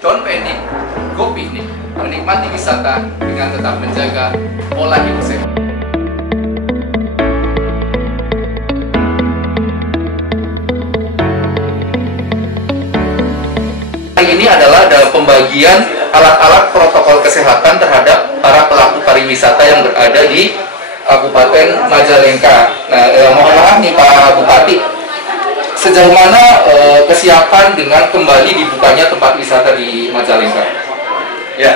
Don't panic, go piknik, menikmati wisata dengan tetap menjaga pola hidup sehat. Ini adalah pembagian alat-alat protokol kesehatan terhadap para pelaku pariwisata yang berada di Kabupaten Majalengka. Nah, mohon maaf nih Pak Bupati, sejauh mana kesiapan dengan kembali dibukanya tempat wisata di Majalengka? Ya,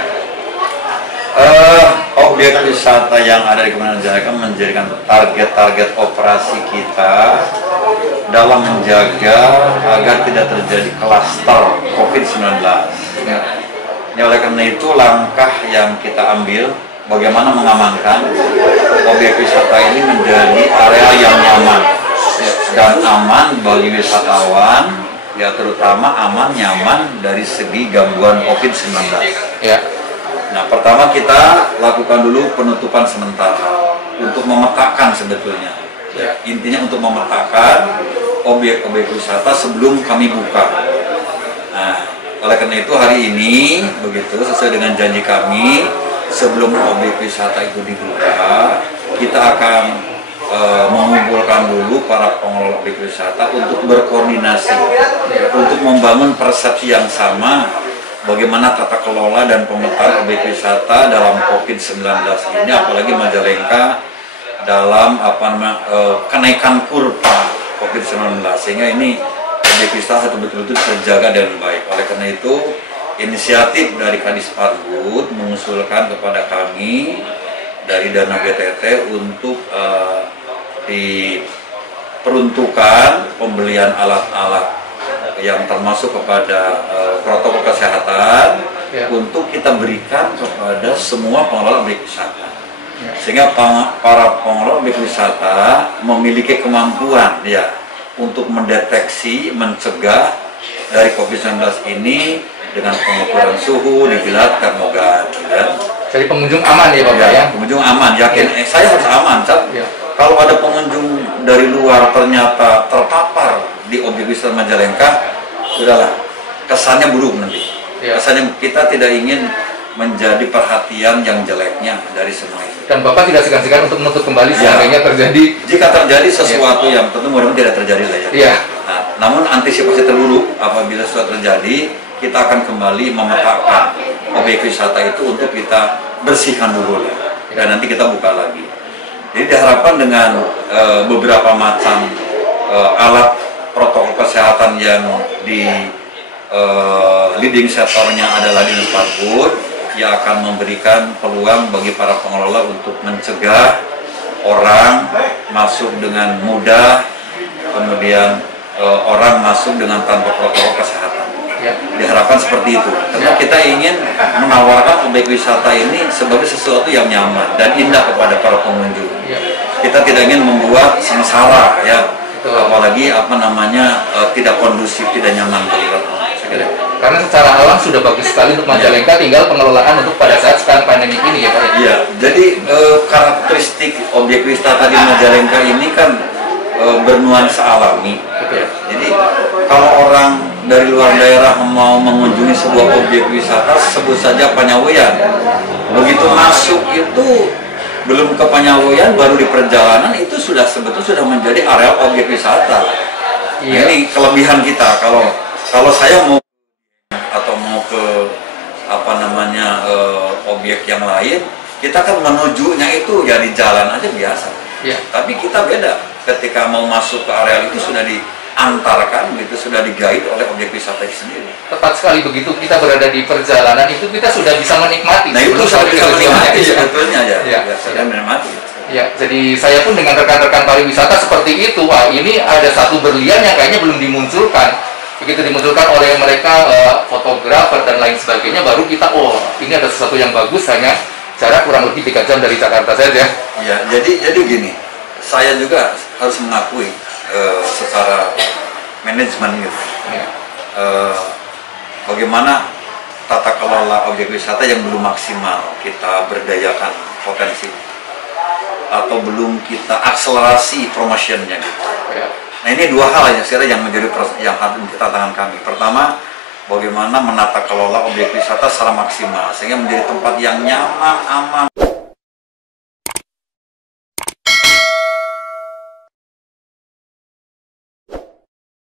objek wisata yang ada di Kabupaten Majalengka menjadikan target-target operasi kita dalam menjaga agar tidak terjadi klaster COVID-19. Ya. Oleh karena itu langkah yang kita ambil bagaimana mengamankan objek wisata ini menjadi area yang nyaman dan aman bagi wisatawan, ya terutama aman nyaman dari segi gangguan COVID-19. Ya. Nah, pertama kita lakukan dulu penutupan sementara untuk memetakan sebetulnya. Ya, intinya untuk memetakan objek-objek wisata sebelum kami buka. Nah, oleh karena itu hari ini begitu sesuai dengan janji kami, sebelum objek wisata itu dibuka, kita akan mengumpulkan dulu para pengelola objek wisata untuk berkoordinasi, untuk membangun persepsi yang sama bagaimana tata kelola dan pemetaan objek wisata dalam COVID-19 ini, apalagi Majalengka dalam kenaikan kurva COVID-19, sehingga ini objek wisata betul-betul terjaga dengan baik. Oleh karena itu, inisiatif dari Kadis Parbud mengusulkan kepada kami dari dana BTT untuk diperuntukkan pembelian alat-alat yang termasuk kepada protokol kesehatan untuk kita berikan kepada semua pengelola objek wisata, sehingga para pengelola objek wisata memiliki kemampuan ya untuk mendeteksi, mencegah dari COVID-19 ini dengan pengukuran suhu, dibilat termogan. Ya. Jadi pengunjung aman ya Pak ya? Pengunjung aman, yakin. Saya harus aman, ya. Kalau ada pengunjung dari luar ternyata terpapar di objek wisata Majalengka, sudahlah, kesannya buruk nanti. Ya. Kesannya kita tidak ingin menjadi perhatian yang jeleknya dari semua itu. Dan Bapak tidak segan-segan untuk menutup kembali seandainya terjadi. Jika terjadi sesuatu yang tentu mudah-mudahan tidak terjadi lah ya. Iya. Nah, namun antisipasi terburuk apabila sesuatu terjadi, kita akan kembali memetakan objek wisata itu untuk kita bersihkan dulu ya. Dan nanti kita buka lagi. Jadi diharapkan dengan beberapa macam alat protokol kesehatan yang di leading sektornya adalah Dinas Parbud, yang akan memberikan peluang bagi para pengelola untuk mencegah orang masuk dengan mudah, kemudian orang masuk dengan tanpa protokol kesehatan. Ya. Diharapkan seperti itu. Karena kita ingin menawarkan objek wisata ini sebagai sesuatu yang nyaman dan indah kepada para pengunjung. Ya. Kita tidak ingin membuat sengsara, ya, apalagi tidak kondusif, tidak nyaman bagi para pengunjung. Karena secara alam sudah bagus sekali untuk Majalengka, tinggal pengelolaan untuk pada saat sekarang pandemi ini ya Pak. Iya, jadi karakteristik objek wisata di Majalengka ini kan bernuansa alami. Ya. Jadi kalau orang dari luar daerah mau mengunjungi sebuah objek wisata, sebut saja Panyawoyan, begitu masuk itu belum ke Panyawoyan, baru di perjalanan itu sebetulnya sudah menjadi area objek wisata. Iya. Ini kelebihan kita. Kalau saya mau ke objek yang lain, kita kan menujunya itu ya di jalan aja biasa. Ya. Tapi kita beda ketika mau masuk ke area itu sudah diantarkan gitu, sudah digait oleh objek wisata itu sendiri. Tepat sekali, begitu kita berada di perjalanan itu kita sudah bisa menikmati. Nah itu sudah bisa menikmati sebetulnya ya. Sudah menikmati. Ya, jadi saya pun dengan rekan-rekan pariwisata seperti itu. Wah, ini ada satu berlian yang kayaknya belum dimunculkan. Begitu dimunculkan oleh mereka fotografer dan lain sebagainya, baru kita ini ada sesuatu yang bagus, hanya jarak kurang lebih 3 jam dari Jakarta saja. Ya, jadi gini, saya juga harus mengakui secara manajemen gitu, ya. Bagaimana tata kelola objek wisata yang belum maksimal kita berdayakan potensi, atau belum kita akselerasi promotionnya gitu. Ya. Nah ini dua hal ya sekarang yang menjadi yang harus tantangan kami. Pertama, bagaimana menata kelola objek wisata secara maksimal sehingga menjadi tempat yang nyaman, aman,